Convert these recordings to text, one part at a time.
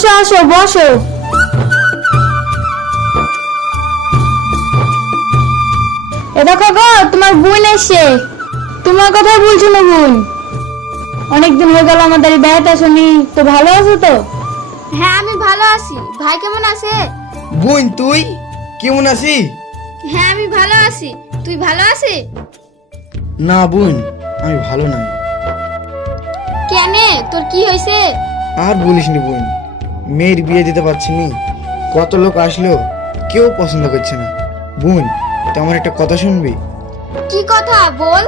আসো আসো বসো। এ দেখো গো তোমার বোন এসে তোমার কথাই বলছো না বোন? অনেকদিন হয়ে গেল আমাদের বেড়াতে আসনি। তো ভালো আছো তো? হ্যাঁ আমি ভালো আছি। ভাই কেমন আছে? বোন তুই কেমন আছি হ্যাঁ আমি ভালো আছি। তুই ভালো আছিস? না বোন আমি ভালো নাই। কেনে? তোর কি হয়েছে? আর বলিস নি বোন। মেয়ের বিয়ে দিতে পারছি নি। কত লোক আসলো কেউ পছন্দ করছে না। বোন তুই আমার একটা কথা শুনবি? কি কথা? বল।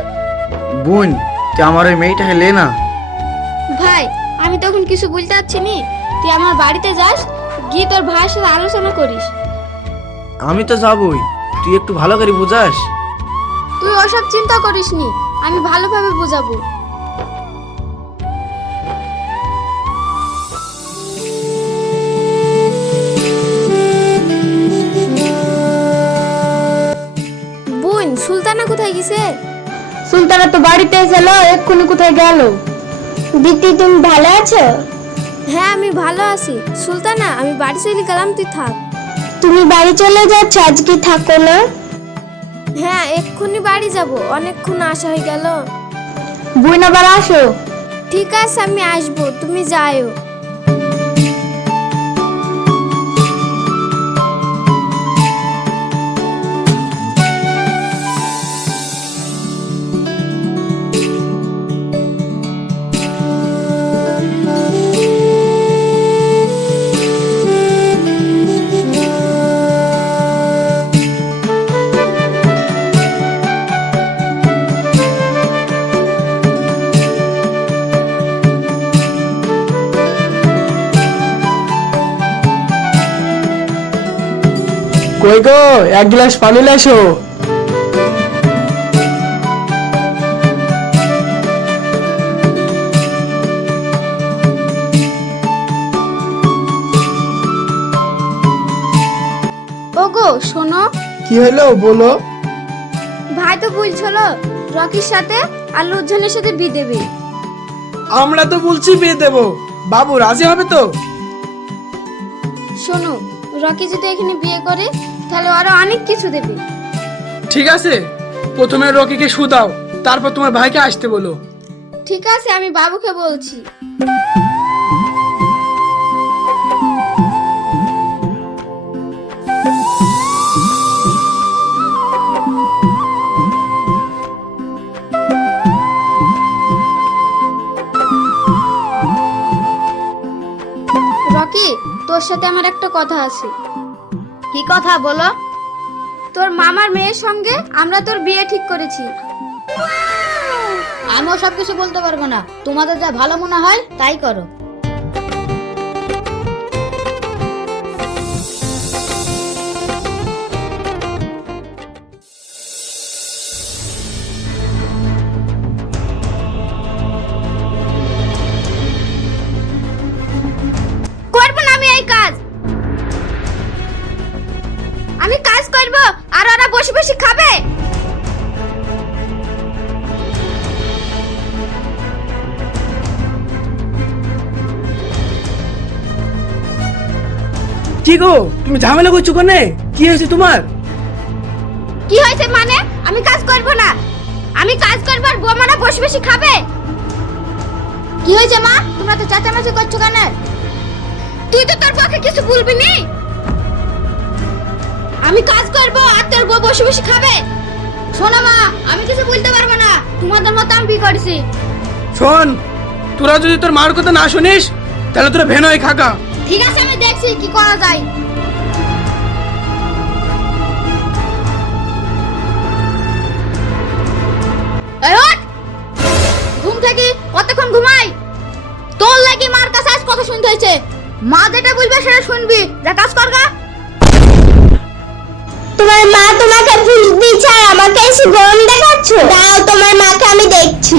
বোন তুই আমার ওই মেয়েটাকে হেলে না। ভাই আমি তখন কিছু বলতে পারছি নি। তুই আমার বাড়িতে যাস গিয়ে তোর ভাইয়ের সাথে আলোচনা করিস। আমি তো যাবই। তুই একটু ভালো করে বুঝাস। তুই ওসব চিন্তা করিস নি আমি ভালোভাবে বোঝাবো। গেছে? সুলতানা তো বাড়িতে এসেছিল এক্ষুনি কোথায় গেল? দিদি তুমি ভালো আছো? হ্যাঁ আমি ভালো আছি। সুলতানা আমি বাড়ি চলে গেলাম তুই থাক। তুমি বাড়ি চলে যাচ্ছ আজকে থাকো না? হ্যাঁ এক্ষুনি বাড়ি যাব অনেকক্ষণ আসা হয়ে গেল। বোন আবার আসো। ঠিক আছে আমি আসব তুমি যাও কই গো? এক গ্লাস পানি লেসো। ওগো শোনো। কি হলো বলো? ভাই তো বলছিল রকির সাথে আর লুজ্জনের সাথে বিয়ে দেবে। আমরা তো বলছি বিয়ে দেবো। বাবু রাজি হবে তো? শোনো রকি যদি এখানে বিয়ে করে তাহলে আরও অনেক কিছু দেবে। ঠিক আছে প্রথমে রকিকে শুদাও তারপর তোমার ভাইকে আসতে বলো। ঠিক আছে আমি বাবুকে বলছি। রকি তোর সাথে আমার একটা কথা আছে। কি কথা বলো? তোর মামার মেয়ের সঙ্গে আমরা তোর বিয়ে ঠিক করেছি। আমিও সবকিছু বলতে পারব না। তোমাদের যা ভালো মনে হয় তাই করো। কাজ আর ওরা বসে বসে খাবে। কি গো তুমি ঝামেলা করছ কেন? কি হয়েছে তোমার? কি হয়েছে মানে? আমি কাজ করব না। আমি কাজ করব আর বৌমারা বসে বসে খাবে। কি হয়েছে মা? তোমরা তো চেঁচামেচি করছ কেন? তুই তো তোর বউকে কিছু বলবি নি? আমি কাজ করব আর তোর বউ বসে বসে খাবে। শোনো মা আমি কিছু বলতে পারব না। তোমাদের মতো আমি বিয়ে করেছি? শোন তোরা যদি তোর মার কথা না শুনিস তাহলে তোরা ভেনয় খাকা ঠিক আছে আমি দেখছি কি করা যায়। ঘুম থেকে কতক্ষণ ঘুমাই? তোর লাগি মার কাছে আজ কথা শুনতে হয়েছে। মা যেটা বলবে সেটা শুনবি। যা কাজ কর আমাকে এসে গরম দেখাচ্ছ? দাও তোমার মাকে আমি দেখছি।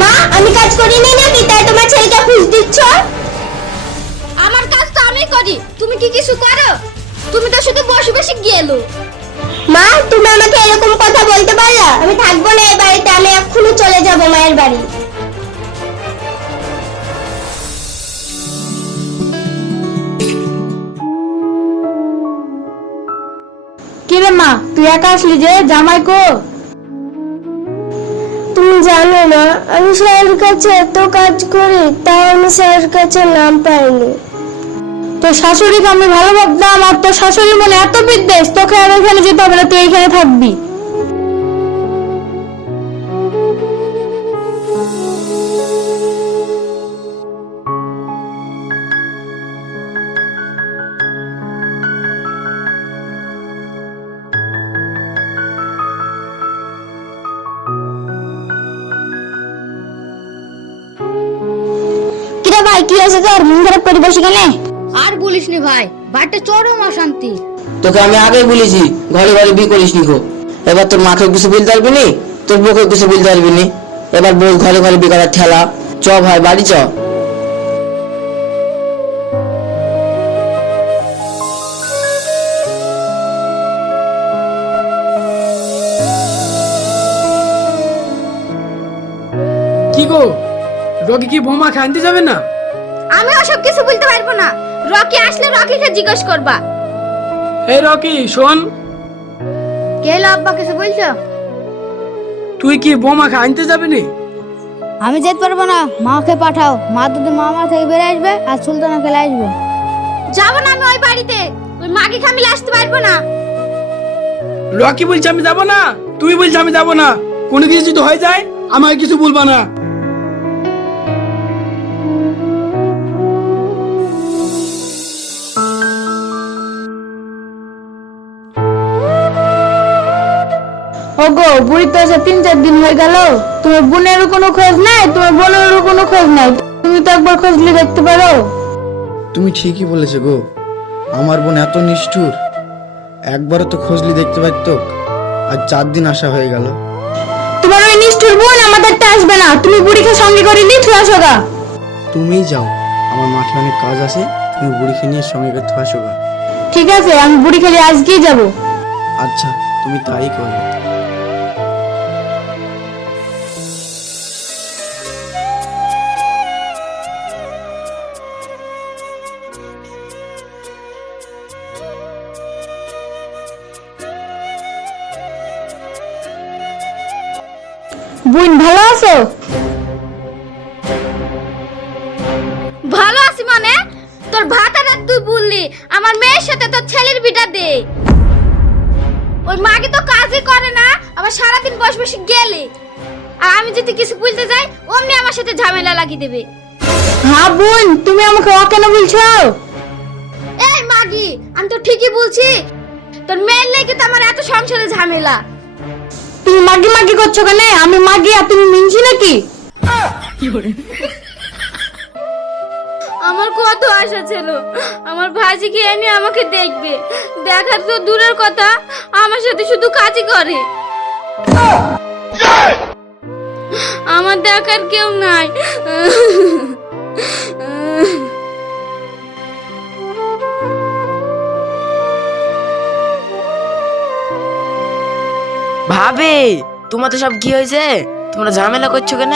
মা আমি কাজ করিনি নাকি? তাই তোমার ছেলেকে ফুস দিচ্ছ? আমার কাজ তো আমি করি। তুমি কি কিছু করো? তুমি তো শুধু বসে বসে গেলো মা তুমি আমাকে এরকম কথা বলতে পারলা? আমি থাকব না এই বাড়িতে আমি এক্ষুনি চলে যাব মায়ের বাড়ি। কি রে মা তুই একা আসলি যে জামাই কো তুমি জানো না আমি স্যারের কাছে এত কাজ করি তাও আমি স্যারের কাছে নাম পাইনি। তোর শাশুড়িকে আমি ভালো ভাবতাম আর তোর শাশুড়ি মনে এত বিদ্বেষ তোকে আর এখানে যেতে হবে না তুই এখানে থাকবি। ভাই কি হয়েছে তোর? মন খারাপ করে বসে কেন? আর বলিস নি ভাই বাড়িতে চরম অশান্তি। তোকে আমি আগেই বলেছি ঘরে ঘরে বিয়ে করিস নি এবার তোর মাকে কিছু বলতে পারবি নি? তোর বউকে কিছু বলতে পারবি নি? এবার বউ ঘরে ঘরে বিয়ে করার ঠেলা। চ ভাই বাড়ি চ। কি গো? রকি কি বোমা খাইতে যাবে না? আমি ওসব কিছু বলতে পারব না। রকি আসলে রকিকে জিজ্ঞেস করবা। এই রকি শোন। কে হলো আব্বা কিছু বলছো? তুই কি বোমা খাইতে যাবি নি? আমি যেতে পারব না। মাকে পাঠাও। মা যদি মামা থেকে বেড়ে আসবে আর সুলতানা খেলে আসবে। যাব না আমি ওই বাড়িতে। ওই মাকে খামিলে আসতে পারব না? রকি বলছে আমি যাব না। তুই বলছে আমি যাব না। কোনো কিছু যদি হয়ে যায় আমাকে কিছু বলবা না। ওগো বুড়ি তো এসে তিন চার দিন হয়ে গেল। তোমার বোনেরও কোনো খোঁজ নাই তোমার বোনেরও কোনো খোঁজ নাই। তুমি তো একবার খোঁজ নিয়ে দেখতে পারো। তুমি ঠিকই বলেছ গো। আমার বোন এত নিষ্ঠুর একবারও তো খোঁজলি দেখতে পাইত আর চার দিন আসা হয়ে গেল। তোমার ওই নিষ্ঠুর বোন আমাদেরটা আসবে না। তুমি বুড়িকে সঙ্গে করে নিয়ে থুয়ে আসো গা। তুমিই যাও। আমার মাঠে অনেক কাজ আছে তুমি বুড়িকে নিয়ে সঙ্গে আসো গা। ঠিক আছে আমি বুড়ি খেলে আজকেই যাব। আচ্ছা তুমি তাই করো। বোন ভালো আছো? ভালো আছি মানে? তোর ভাত আর তুই বললি আমার মেয়ের সাথে তোর ছেলের বিটা দে। ওই মাকে তো কাজই করে না আবার সারাদিন বসে বসে গেলে। আর আমি যদি কিছু বলতে যাই অমনি আমার সাথে ঝামেলা লাগিয়ে দেবে। হ্যাঁ বোন তুমি আমাকে ও কেন বলছো? এই মাগি আমি তো ঠিকই বলছি। তোর মেয়ের লেগে তো আমার এত সংসারে ঝামেলা। তুমি মাগি মাগি করছ কেন? আমি মাগি আর তুমি মিনছি নাকি? আমার কত আশা ছিল। আমার ভাইজিকে এনে আমাকে দেখবে? দেখার তো দূরের কথা, আমার সাথে শুধু কাজই করে। আমার দেখার কেউ নাই। ভাবি তোমার তো সব কি হয়েছে? তোমরা ঝামেলা করছ কেন?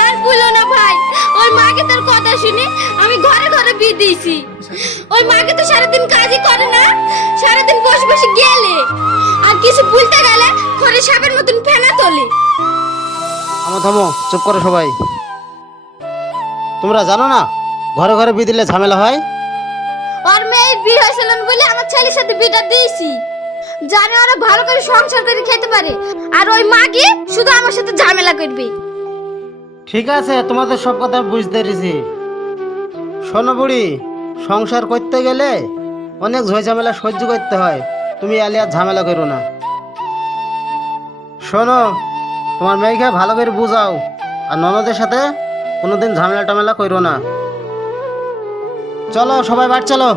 আর বলো না ভাই ওই মাকে তোর কথা শুনে আমি ঘরে ঘরে বিয়ে দিয়েছি। ওই মাকে তো সারাদিন কাজই করে না সারাদিন বসে বসে গেলে। আর কিছু বলতে গেলে ঘরে সাপের মতন ফেনা তোলে। থামো থামো চুপ করো সবাই। তোমরা জানো না ঘরে ঘরে বিয়ে দিলে ঝামেলা হয়? ওর মেয়ের বিয়ে হয়েছিল বলে আমার ছেলের সাথে বিয়েটা দিয়েছি। জানে ওরা ভালো করে সংসার করে খেতে পারে। আর ওই মাকে শুধু আমার সাথে ঝামেলা করবে। ঠিক আছে, তোমাদের সব কথা বুঝতে পেরেছি। শোনো বুড়ি, সংসার করতে গেলে অনেক ঝয় ঝামেলা সহ্য করতে হয়। তুমি আলিয়ার ঝামেলা করো না। শোনো, তোমার মেয়েকে ভালো করে বুঝাও। আর ননদের সাথে কোনোদিন ঝামেলা টামেলা করো না। চলো, সবাই বাড়ি চলো।